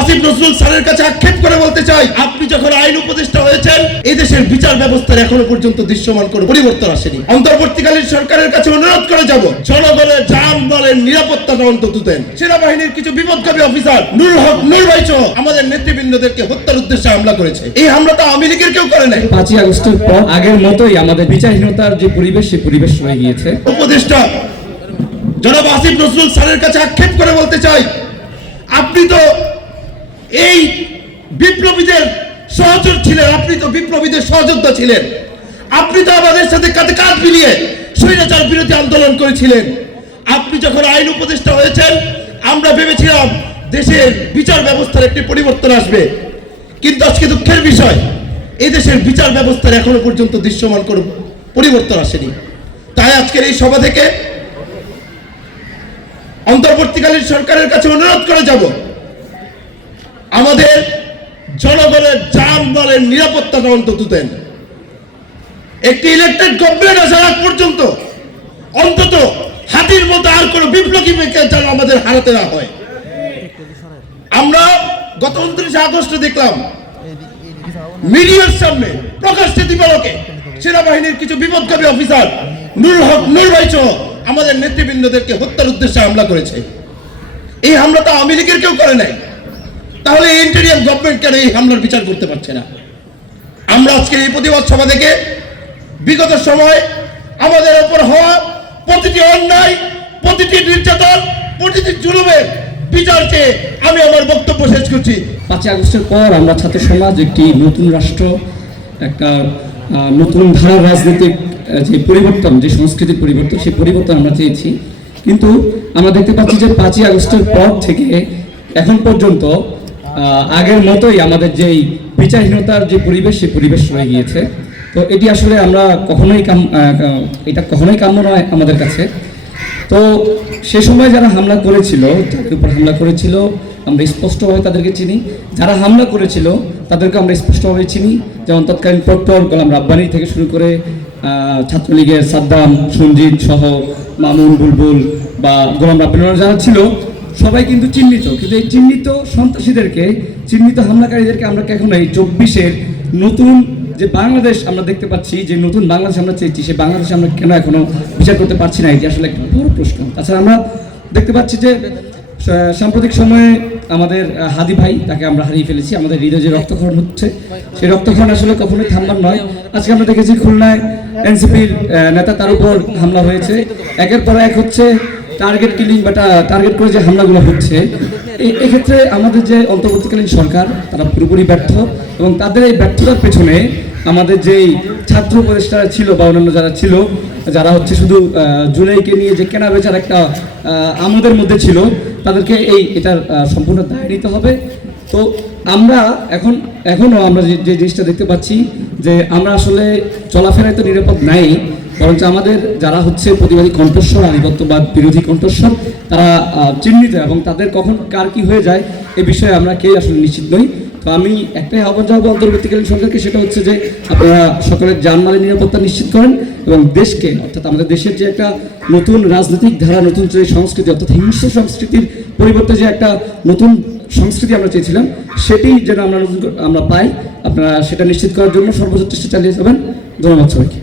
আসিফ নজরুল স্যারের কাছে আক্ষেপ করে বলতে চাই, আপনি যখন আইন উপদেষ্টা হয়েছেন এই দেশের বিচার ব্যবস্থার এখনো পর্যন্ত দৃশ্যমান কোনো পরিবর্তন আসেনি। অন্তর্বর্তীকালীন সরকারের কাছে অনুরোধ করে যাব, জনগণের যানবাহনের নিরাপত্তাটা অন্তত দেন। সেনাবাহিনীর কিছু বিপদগামী অফিসার নুরুল হক নূর ভাই সহ আমাদের নেতৃবৃন্দদেরকে হত্যার উদ্দেশ্যে হামলা করেছে। এই হামলাটা আওয়ামী লীগের কেউ করে নাই। 5ই আগস্টের পর আগের মতোই আমাদের বিচারহীনতার যে পরিবেশ, সেই পরিবেশ রয়ে গিয়েছে। উপদেষ্টা জনাব আসিফ নজরুল স্যারের কাছে আক্ষেপ করে বলতে চাই, আপনি তো এই বিপ্লবীদের সহচর ছিলেন, আপনি তো বিপ্লবীদের সহযোদ্ধা ছিলেন, আপনি তো আমাদের সাথে কাঁধে কাঁধ মিলিয়ে স্বৈরাচার বিরোধী আন্দোলন করেছিলেন। আপনি যখন আইন উপদেষ্টা হয়েছেন আমরা ভেবেছিলাম দেশের বিচার ব্যবস্থার একটি পরিবর্তন আসবে, কিন্তু আজকে দুঃখের বিষয় এই দেশের বিচার ব্যবস্থার এখনো পর্যন্ত দৃশ্যমান কোনো পরিবর্তন আসেনি। তাই আজকের এই সভা থেকে অন্তর্বর্তীকালীন সরকারের কাছে অনুরোধ করে যাব, আমাদের জনগণের যানবাহনের নিরাপত্তাটা অন্তত দেন। একটি ইলেকটেড গভর্নমেন্ট আসার আগ পর্যন্ত অন্তত হাতির মতো আর কোনো বিপ্লবীকে যেন আমাদের হারাতে না হয়। আমরা গত 29 আগস্টে দেখলাম মিডিয়ার সামনে প্রকাশ্যে দিবালোকে সেনাবাহিনীর কিছু বিপদগামী অফিসার নুরুল হক নূর ভাই সহ আমাদের নেতৃবৃন্দদেরকে হত্যার উদ্দেশ্যে হামলা করেছে। এই হামলাটা আওয়ামী লীগের কেউ করে নাই। তাহলে ইন্টেরিয়াম গভর্নমেন্ট কেন এই হামলার বিচার করতে পারছে না? আমরা আজকে এই প্রতিবাদ সভা থেকে বিগত সময় আমাদের উপর হওয়া প্রতিটি অন্যায়, প্রতিটি নির্যাতন, প্রতিটি জুলুমের বিচার চেয়ে আমি আমার বক্তব্য শেষ করছি। 5ই আগস্টের পর আমরা ছাত্র সমাজ একটি নতুন রাষ্ট্র, একটা নতুন ধারার রাজনৈতিক যে পরিবর্তন, যে সংস্কৃতির পরিবর্তন, সেই পরিবর্তন আমরা চেয়েছি। কিন্তু আমরা দেখতে পাচ্ছি যে 5ই আগস্টের পর থেকে এখন পর্যন্ত আগের মতোই আমাদের যেই বিচারহীনতার যে পরিবেশ, সেই পরিবেশ রয়ে গিয়েছে। তো এটি আসলে আমরা এটা কখনোই কাম্য নয় আমাদের কাছে। তো সে সময় যারা হামলা করেছিল, যাদের উপর হামলা করেছিল আমরা স্পষ্টভাবে তাদেরকে চিনি, যারা হামলা করেছিল তাদেরকে আমরা স্পষ্টভাবে চিনি। যেমন তৎকালীন প্রক্টর গোলাম রাব্বানী থেকে শুরু করে ছাত্রলীগের সাদ্দাম, সঞ্জিত সহ মামুন, বুলবুল বা গোলাম রাব্বানী যারা ছিল সবাই কিন্তু চিহ্নিত। কিন্তু এই চিহ্নিত সন্ত্রাসীদেরকে, চিহ্নিত হামলাকারীদেরকে আমরা কখনো এই 24-এর নতুন যে বাংলাদেশ আমরা দেখতে পাচ্ছি, যে নতুন বাংলাদেশ আমরা চেয়েছি, সেই বাংলাদেশে আমরা কেন এখনো বিচার করতে পারছি না? এটি আসলে একটা বড় প্রশ্ন। তাছাড়া আমরা দেখতে পাচ্ছি যে সাম্প্রতিক সময়ে আমাদের হাদি ভাই, তাকে আমরা হারিয়ে ফেলেছি। আমাদের হৃদয়ে যে রক্তক্ষরণ হচ্ছে, সেই রক্তক্ষরণ আসলে কখনোই থামবার নয়। আজকে আমরা দেখেছি খুলনায় এনসিপির নেতা, তার উপর হামলা হয়েছে। একের পর এক হচ্ছে টার্গেট কিলিং বা টার্গেট করে যে হামলাগুলো হচ্ছে, এক্ষেত্রে আমাদের যে অন্তর্বর্তীকালীন সরকার তারা পুরোপুরি ব্যর্থ। এবং তাদের এই ব্যর্থতার পেছনে আমাদের যেই ছাত্র উপদেষ্টারা ছিল বা অন্যান্য যারা ছিল, যারা হচ্ছে শুধু জুলাইকে নিয়ে যে কেনা বেচার একটা আমাদের মধ্যে ছিল, তাদেরকে এটার সম্পূর্ণ দায় নিতে হবে। তো আমরা এখনও আমরা যে জিনিসটা দেখতে পাচ্ছি যে আমরা আসলে চলাফেরায় তো নিরাপদ নাই, বরঞ্চ আমাদের যারা হচ্ছে প্রতিবাদী কণ্ঠস্বর, আধিপত্যবাদ বিরোধী কণ্ঠস্বর, তারা চিহ্নিত এবং তাদের কখন কার কি হয়ে যায় এ বিষয়ে আমরা কেউ আসলে নিশ্চিত নই। তো আমি একটাই আহ্বান জানাবো অন্তর্বর্তীকালীন সরকারকে, সেটা হচ্ছে যে আপনারা সকলের জানমালের নিরাপত্তা নিশ্চিত করেন এবং দেশকে, অর্থাৎ আমাদের দেশের যে একটা নতুন রাজনৈতিক ধারা, নতুন যে সংস্কৃতি, অর্থাৎ হিংস্র সংস্কৃতির পরিবর্তে যে একটা নতুন সংস্কৃতি আমরা চেয়েছিলাম, সেটি যেন আমরা পাই। আপনারা সেটা নিশ্চিত করার জন্য সর্বোচ্চ চেষ্টা চালিয়ে যাবেন। ধন্যবাদ সবাইকে।